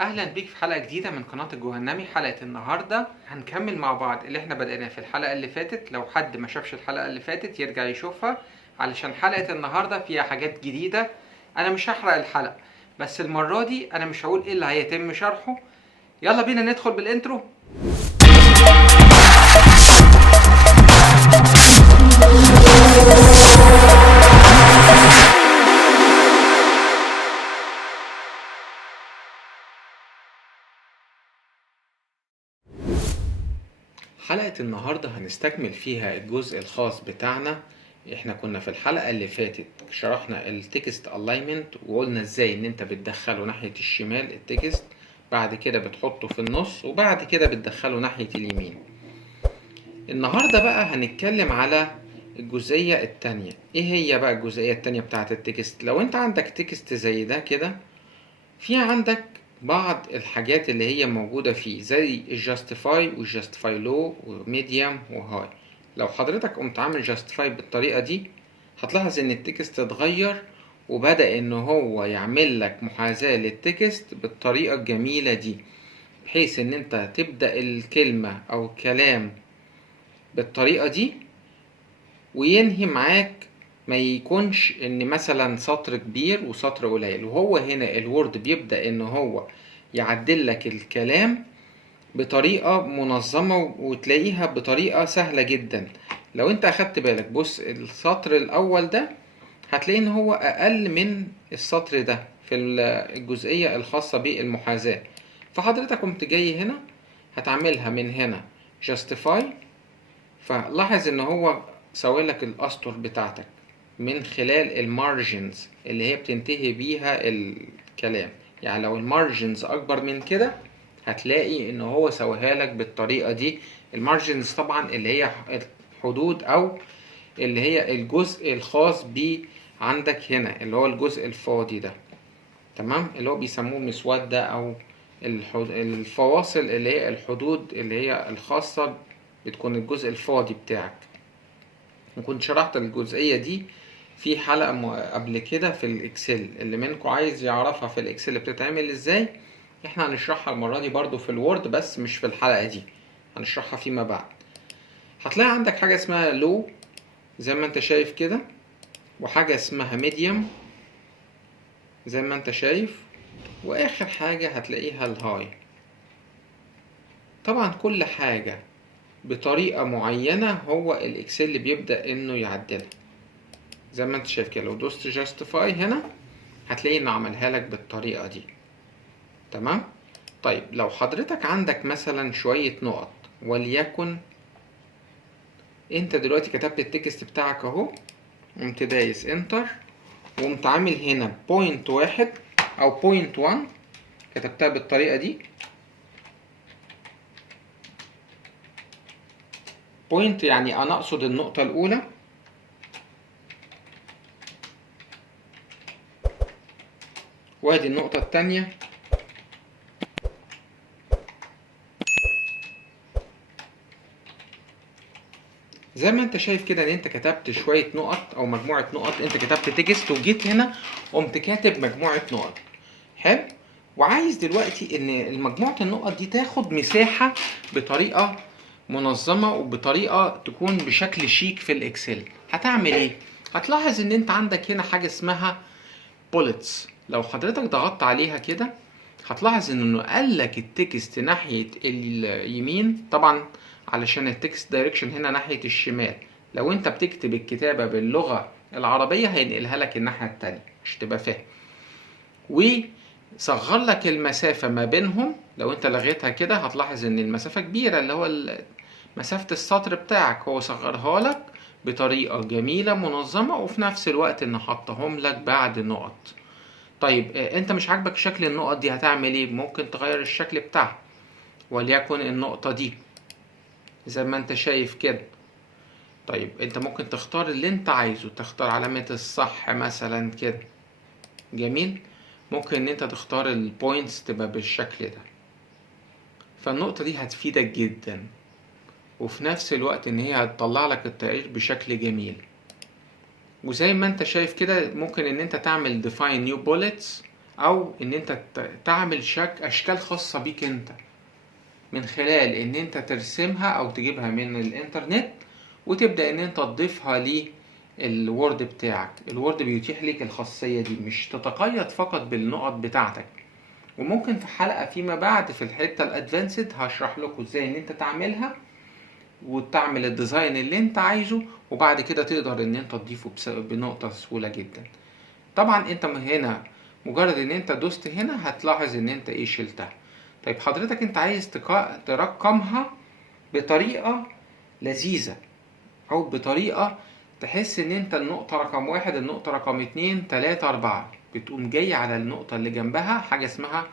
اهلا بيك في حلقة جديدة من قناة الجهنمي. حلقة النهاردة هنكمل مع بعض اللي احنا بدأناه في الحلقة اللي فاتت. لو حد ما شافش الحلقة اللي فاتت يرجع يشوفها، علشان حلقة النهاردة فيها حاجات جديدة. انا مش هحرق الحلقة، بس المرة دي انا مش هقول ايه اللي هيتم شرحه. يلا بينا ندخل بالانترو. حلقة النهاردة هنستكمل فيها الجزء الخاص بتاعنا. احنا كنا في الحلقة اللي فاتت شرحنا التكست الاينمنت وقلنا ازاي ان انت بتدخله ناحية الشمال التكست، بعد كده بتحطه في النص، وبعد كده بتدخله ناحية اليمين. النهاردة بقى هنتكلم على الجزئية التانية. ايه هي بقى الجزئية التانية بتاعة التكست؟ لو انت عندك تكست زي ده كده، في عندك بعض الحاجات اللي هي موجودة فيه زي الجاستيفاي والجاستيفاي لو وميديوم وهاي. لو حضرتك قمت عامل جاستيفاي بالطريقة دي، هتلاحظ ان التكست اتغير وبدأ ان هو يعمل لك محاذاة للتكست بالطريقة الجميلة دي، بحيث ان انت تبدأ الكلمة او الكلام بالطريقة دي وينهي معاك، ما يكونش ان مثلا سطر كبير وسطر قليل. وهو هنا الوورد بيبدأ ان هو يعدل لك الكلام بطريقة منظمة وتلاقيها بطريقة سهلة جدا. لو انت اخدت بالك، بص السطر الاول ده هتلاقي ان هو اقل من السطر ده في الجزئية الخاصة بالمحاذاة. فحضرتك قمت جاي هنا هتعملها من هنا justify، فلاحظ ان هو سوي لك الاسطر بتاعتك من خلال المارجنز اللي هي بتنتهي بيها الكلام. يعني لو المارجنز اكبر من كده هتلاقي ان هو سويها لك بالطريقة دي. المارجنز طبعا اللي هي الحدود او اللي هي الجزء الخاص ب عندك هنا اللي هو الجزء الفاضي ده، تمام، اللي هو بيسموه مسودة او الفواصل اللي هي الحدود اللي هي الخاصة بتكون الجزء الفاضي بتاعك. وكنت شرحت الجزئية دي في حلقة قبل كده في الاكسل، اللي منكم عايز يعرفها في الاكسل بتتعمل ازاي احنا هنشرحها المرة دي برضو في الوورد، بس مش في الحلقة دي، هنشرحها فيما بعد. هتلاقي عندك حاجة اسمها لو زي ما انت شايف كده، وحاجة اسمها ميديوم زي ما انت شايف، واخر حاجة هتلاقيها الهاي. طبعا كل حاجة بطريقة معينة هو الاكسل بيبدأ انه يعدلها زي ما انت شايف كده. لو دوست جاستيفاي هنا هتلاقي انه عملها لك بالطريقة دي، تمام. طيب لو حضرتك عندك مثلا شوية نقط، وليكن انت دلوقتي كتبت التكست بتاعك اهو، قمت دايس انتر وقمت عامل هنا بوينت واحد او بوينت وان، كتبتها بالطريقة دي. بوينت يعني انا اقصد النقطة الاولى، وادي النقطة التانية، زي ما انت شايف كده ان انت كتبت شوية نقط او مجموعة نقط. انت كتبت تكست وجيت هنا قمت كاتب مجموعة نقط، حلو. وعايز دلوقتي ان مجموعة النقط دي تاخد مساحة بطريقة منظمة وبطريقة تكون بشكل شيك في الاكسل. هتعمل ايه؟ هتلاحظ ان انت عندك هنا حاجة اسمها بوليتس. لو حضرتك ضغطت عليها كده هتلاحظ انه قال لك التكست ناحية اليمين، طبعا علشان التكست دايركشن هنا ناحية الشمال. لو انت بتكتب الكتابة باللغة العربية هينقلها لك الناحية التانية عشان تبقى فاهم، وصغر لك المسافة ما بينهم. لو انت لغيتها كده هتلاحظ ان المسافة كبيرة، اللي هو مسافة السطر بتاعك، هو صغرها لك بطريقة جميلة منظمة، وفي نفس الوقت ان حطهم لك بعد نقط. طيب انت مش عاجبك شكل النقط دي، هتعمل ايه؟ ممكن تغير الشكل بتاعها، وليكن النقطة دي زي ما انت شايف كده. طيب انت ممكن تختار اللي انت عايزه، تختار علامة الصح مثلا كده، جميل. ممكن ان انت تختار البوينتس تبقى بالشكل ده. فالنقطة دي هتفيدك جدا، وفي نفس الوقت ان هي هتطلع لك التقرير بشكل جميل. وزي ما انت شايف كده ممكن ان انت تعمل define new bullets او ان انت تعمل اشكال خاصة بيك انت من خلال ان انت ترسمها او تجيبها من الانترنت وتبدأ ان انت تضيفها للوورد بتاعك. الوورد بيتيح لك الخاصية دي، مش تتقيد فقط بالنقط بتاعتك. وممكن في حلقة فيما بعد في الحتة الادفانسد هشرح لكم ازاي ان انت تعملها وتعمل الديزاين اللي انت عايزه، وبعد كده تقدر ان انت تضيفه بنقطة سهولة جدا. طبعا انت هنا مجرد ان انت دوست هنا هتلاحظ ان انت شلتها. طيب حضرتك انت عايز ترقمها بطريقة لذيذة او بطريقة تحس ان انت النقطة رقم 1 النقطة رقم 2 3 4 بتقوم جاي على النقطة اللي جنبها حاجة اسمها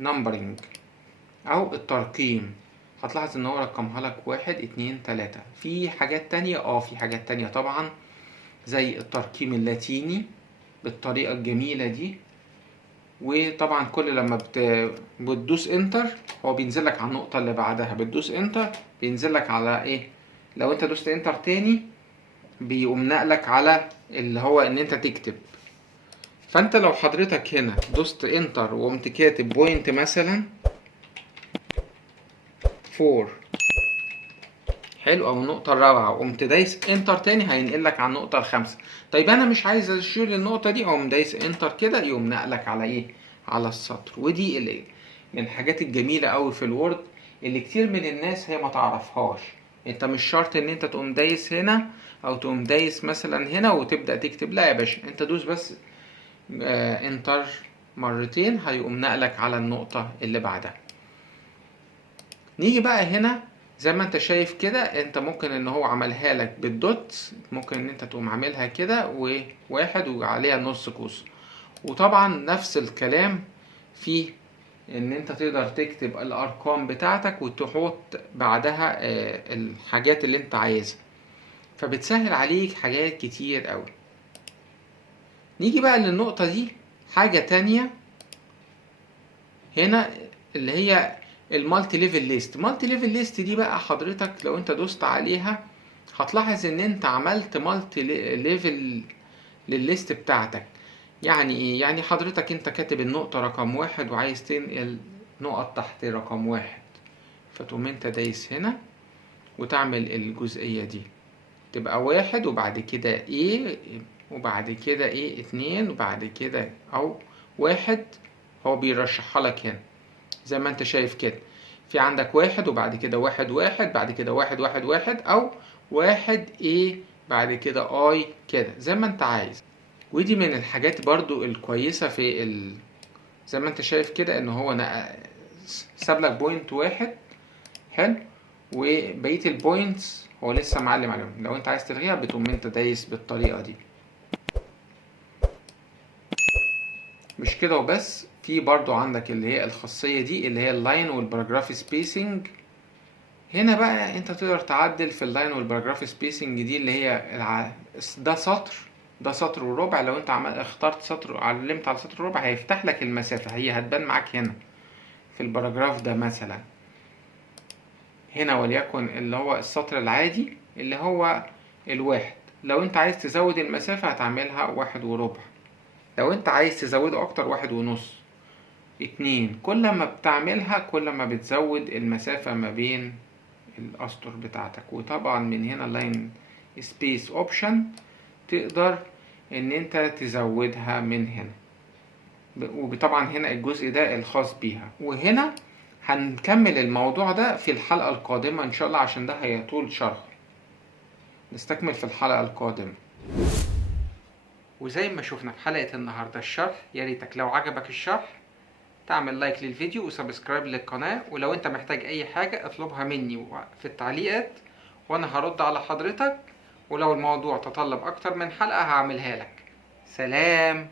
نمبرينج او الترقيم. هتلاحظ ان هو رقمها لك 1 2 3. في حاجات تانية في حاجات تانية طبعا زي الترقيم اللاتيني بالطريقة الجميلة دي. وطبعا كل لما بتدوس انتر هو بينزل لك على النقطة اللي بعدها، بتدوس انتر بينزل لك على ايه. لو انت دوست انتر تاني بيقوم نقلك على اللي هو ان انت تكتب. فانت لو حضرتك هنا دوست انتر وقمت كاتب بوينت مثلا 4 حلو او النقطة الرابعة وقمت دايس انتر تاني هينقلك على النقطة الخامسة. طيب انا مش عايز اشيل النقطة دي اقوم دايس انتر كده يقوم نقلك على ايه، على السطر. ودي اللي من الحاجات الجميلة قوي في الوورد اللي كتير من الناس هي ما تعرفهاش. انت مش شرط ان انت تقوم دايس هنا او تقوم دايس مثلا هنا وتبدأ تكتب، لا يا باشا انت دوس بس انتر مرتين هيقوم نقلك على النقطة اللي بعدها. نيجي بقى هنا زي ما انت شايف كده، انت ممكن ان هو عملها لك بالدوت، ممكن ان انت تقوم عاملها كده وواحد وعليها نص قوس. وطبعا نفس الكلام في ان انت تقدر تكتب الارقام بتاعتك وتحط بعدها الحاجات اللي انت عايزها، فبتسهل عليك حاجات كتير قوي. نيجي بقى للنقطة دي حاجة تانية هنا اللي هي المالتي ليفل ليست. مالتي ليفل ليست دي بقى حضرتك لو انت دوست عليها هتلاحظ ان انت عملت مالتي ليفل للليست بتاعتك. يعني ايه؟ يعني حضرتك انت كاتب النقطة رقم 1 وعايز تنقل نقط تحت رقم 1، فتقوم انت دايس هنا وتعمل الجزئية دي تبقى 1 وبعد كده ايه وبعد كده ايه 2 وبعد كده او 1. هو بيرشحها لك هنا زي ما انت شايف كده، في عندك 1 وبعد كده 1 1 بعد كده 1 1 1 او 1 ايه بعد كده اي كده زي ما انت عايز. ودي من الحاجات برضو الكويسة في زي ما انت شايف كده ان هو ساب لك بوينت 1 حلو، وبقية البوينتس هو لسه معلم عليهم. لو انت عايز تلغيها بتقوم انت دايس بالطريقة دي. مش كده وبس، في برضو عندك اللي هي الخاصية دي اللي هي اللاين والباراجراف سبيسنج. هنا بقى انت تقدر تعدل في اللاين والباراجراف سبيسنج دي اللي هي ده سطر وربع. لو انت اخترت سطر علمت على سطر وربع هيفتح لك المسافة، هي هتبان معاك هنا في الباراجراف ده مثلا. هنا وليكن اللي هو السطر العادي اللي هو 1. لو انت عايز تزود المسافة هتعملها 1 وربع. لو انت عايز تزوده اكتر 1 ونص 2. كل ما بتعملها كل ما بتزود المسافة ما بين الاسطر بتاعتك. وطبعا من هنا لاين سبيس اوبشن تقدر ان انت تزودها من هنا. وطبعا هنا الجزء ده الخاص بيها. وهنا هنكمل الموضوع ده في الحلقة القادمة ان شاء الله عشان ده هيطول شرح. نستكمل في الحلقة القادمة. وزي ما شفنا في حلقة النهاردة الشرح، يا ريتك لو عجبك الشرح تعمل لايك للفيديو وسبسكرايب للقناة. ولو انت محتاج اي حاجة اطلبها مني في التعليقات وانا هرد على حضرتك. ولو الموضوع تطلب اكتر من حلقة هعملها لك. سلام.